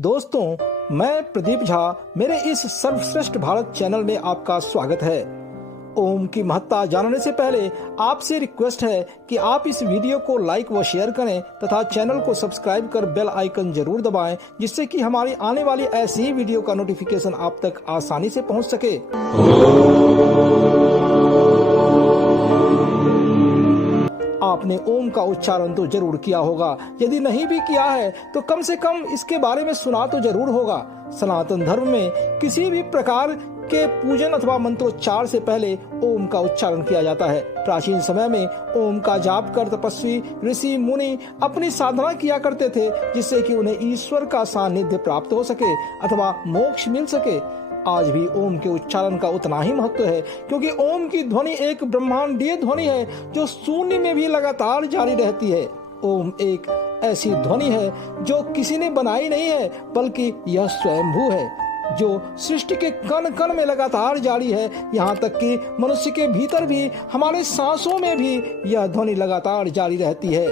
दोस्तों, मैं प्रदीप झा, मेरे इस सर्वश्रेष्ठ भारत चैनल में आपका स्वागत है। ओम की महत्ता जानने से पहले आपसे रिक्वेस्ट है कि आप इस वीडियो को लाइक व शेयर करें तथा चैनल को सब्सक्राइब कर बेल आइकन जरूर दबाएं, जिससे कि हमारी आने वाली ऐसी ही वीडियो का नोटिफिकेशन आप तक आसानी से पहुंच सके। आपने ओम का उच्चारण तो जरूर किया होगा, यदि नहीं भी किया है तो कम से कम इसके बारे में सुना तो जरूर होगा। सनातन धर्म में किसी भी प्रकार के पूजन अथवा मंत्रोच्चार से पहले ओम का उच्चारण किया जाता है। प्राचीन समय में ओम का जाप कर तपस्वी, ऋषि, मुनि अपनी साधना किया करते थे, जिससे कि उन्हें ईश्वर का सानिध्य प्राप्त हो सके अथवा मोक्ष मिल सके। आज भी ओम के उच्चारण का उतना ही महत्व है, क्योंकि ओम की ध्वनि एक ब्रह्मांडीय ध्वनि है जो शून्य में भी लगातार जारी रहती है। ओम एक ऐसी ध्वनि है जो किसी ने बनाई नहीं है, बल्कि यह स्वयंभू है जो सृष्टि के कण कण में लगातार जारी है। यहाँ तक कि मनुष्य के भीतर भी, हमारे सांसों में भी यह ध्वनि लगातार जारी रहती है।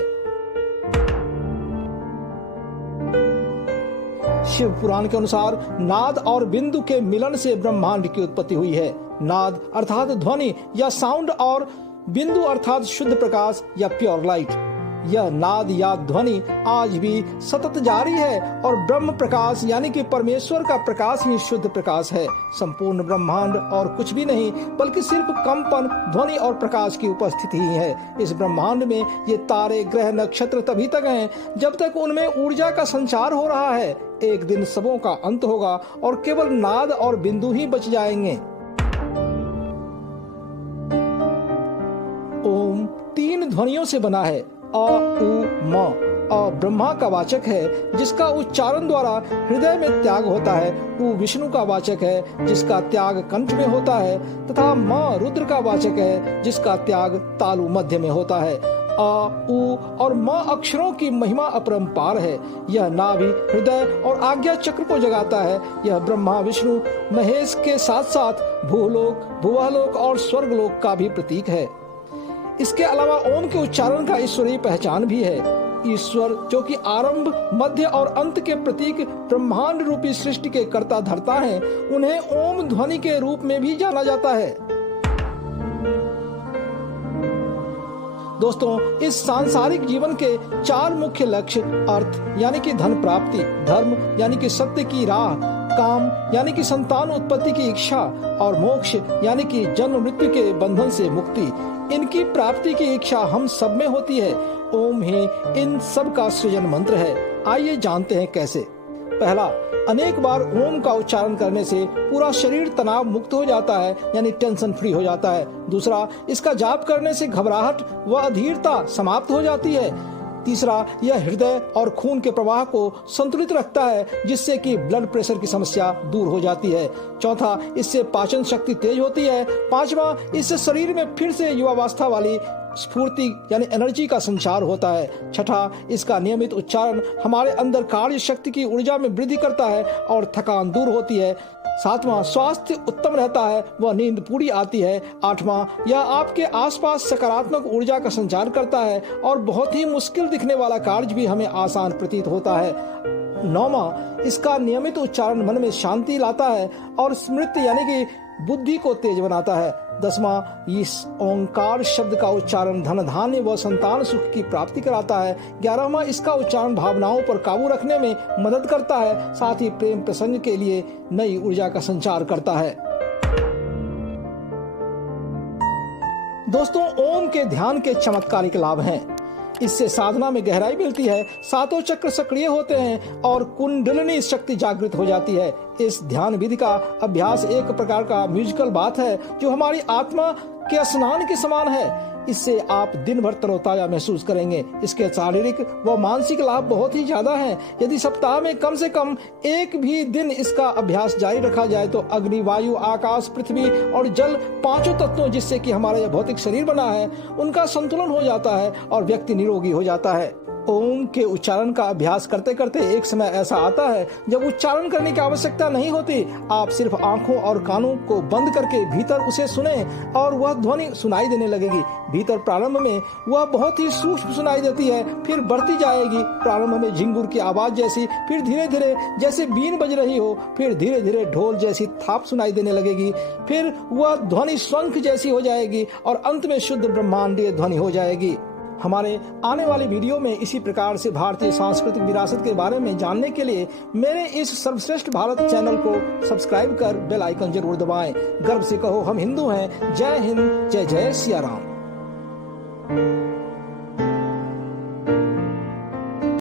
शिव पुराण के अनुसार नाद और बिंदु के मिलन से ब्रह्मांड की उत्पत्ति हुई है। नाद अर्थात ध्वनि या साउंड और बिंदु अर्थात शुद्ध प्रकाश या प्योर लाइट। यह नाद या ध्वनि आज भी सतत जारी है और ब्रह्म प्रकाश यानी कि परमेश्वर का प्रकाश ही शुद्ध प्रकाश है। संपूर्ण ब्रह्मांड और कुछ भी नहीं, बल्कि सिर्फ कंपन, ध्वनि और प्रकाश की उपस्थिति ही है। इस ब्रह्मांड में ये तारे, ग्रह, नक्षत्र तभी तक हैं जब तक उनमें ऊर्जा का संचार हो रहा है। एक दिन सबों का अंत होगा और केवल नाद और बिंदु ही बच जाएंगे। ओम 3 ध्वनियों से बना है। अ, उ, म। अ ब्रह्मा का वाचक है, जिसका उच्चारण द्वारा हृदय में त्याग होता है। उ विष्णु का वाचक है, जिसका त्याग कंठ में होता है, तथा म रुद्र का वाचक है, जिसका त्याग तालु मध्य में होता है। अ, उ और म अक्षरों की महिमा अपरंपार है। यह नाभि, हृदय और आज्ञा चक्र को जगाता है। यह ब्रह्मा, विष्णु, महेश के साथ साथ भूलोक, भुवलोक और स्वर्गलोक का भी प्रतीक है। इसके अलावा ओम के उच्चारण का ईश्वरीय पहचान भी है। ईश्वर जो कि आरंभ, मध्य और अंत के प्रतीक ब्रह्मांड रूपी सृष्टि के कर्ता धर्ता हैं, उन्हें ओम ध्वनि के रूप में भी जाना जाता है। दोस्तों, इस सांसारिक जीवन के 4 मुख्य लक्ष्य अर्थ यानी कि धन प्राप्ति, धर्म यानी कि सत्य की राह, काम यानी कि संतान उत्पत्ति की इच्छा और मोक्ष यानी कि जन्म मृत्यु के बंधन से मुक्ति, इनकी प्राप्ति की इच्छा हम सब में होती है। ओम ही इन सब का सृजन मंत्र है। आइए जानते हैं कैसे। पहला, अनेक बार ओम का उच्चारण करने से पूरा शरीर तनाव मुक्त हो जाता है, यानी टेंशन फ्री हो जाता है। दूसरा, इसका जाप करने से घबराहट व अधीरता समाप्त हो जाती है। तीसरा, यह हृदय और खून के प्रवाह को संतुलित रखता है, जिससे कि ब्लड प्रेशर की समस्या दूर हो जाती है। चौथा, इससे पाचन शक्ति तेज होती है। पांचवा, इससे शरीर में फिर से युवावस्था वाली स्फूर्ति यानी एनर्जी का संचार होता है। छठा, इसका नियमित उच्चारण हमारे अंदर कार्य शक्ति की ऊर्जा में वृद्धि करता है और थकान दूर होती है। सातवां, स्वास्थ्य उत्तम रहता है व नींद पूरी आती है। आठवां, यह आपके आसपास सकारात्मक ऊर्जा का संचार करता है और बहुत ही मुश्किल दिखने वाला कार्य भी हमें आसान प्रतीत होता है। नौवां, इसका नियमित उच्चारण मन में शांति लाता है और स्मृति यानी कि बुद्धि को तेज बनाता है। 10वां, इस ओंकार शब्द का उच्चारण धन धान्य व संतान सुख की प्राप्ति कराता है। 11वां, इसका उच्चारण भावनाओं पर काबू रखने में मदद करता है, साथ ही प्रेम प्रसंग के लिए नई ऊर्जा का संचार करता है। दोस्तों, ओम के ध्यान के चमत्कारिक लाभ हैं। इससे साधना में गहराई मिलती है, 7 चक्र सक्रिय होते हैं और कुंडलिनी शक्ति जागृत हो जाती है। इस ध्यान विधि का अभ्यास एक प्रकार का म्यूजिकल बात है जो हमारी आत्मा के स्नान के समान है। इससे आप दिन भर तरोताजा महसूस करेंगे। इसके शारीरिक व मानसिक लाभ बहुत ही ज्यादा हैं। यदि सप्ताह में कम से कम एक भी दिन इसका अभ्यास जारी रखा जाए तो अग्नि, वायु, आकाश, पृथ्वी और जल 5 तत्वों जिससे कि हमारा यह भौतिक शरीर बना है, उनका संतुलन हो जाता है और व्यक्ति निरोगी हो जाता है। ओम के उच्चारण का अभ्यास करते करते एक समय ऐसा आता है जब उच्चारण करने की आवश्यकता नहीं होती। आप सिर्फ आंखों और कानों को बंद करके भीतर उसे सुने और वह ध्वनि सुनाई देने लगेगी। भीतर प्रारंभ में वह बहुत ही सूक्ष्म सुनाई देती है, फिर बढ़ती जाएगी। प्रारंभ में झिंगुर की आवाज जैसी, फिर धीरे धीरे जैसे बीन बज रही हो, फिर धीरे धीरे ढोल जैसी थाप सुनाई देने लगेगी, फिर वह ध्वनि शंख जैसी हो जाएगी और अंत में शुद्ध ब्रह्मांडीय ध्वनि हो जाएगी। हमारे आने वाले वीडियो में इसी प्रकार से भारतीय सांस्कृतिक विरासत के बारे में जानने के लिए मेरे इस सर्वश्रेष्ठ भारत चैनल को सब्सक्राइब कर बेल आइकन जरूर दबाएं। गर्व से कहो हम हिंदू हैं। जय हिंद, जय जय सिया राम।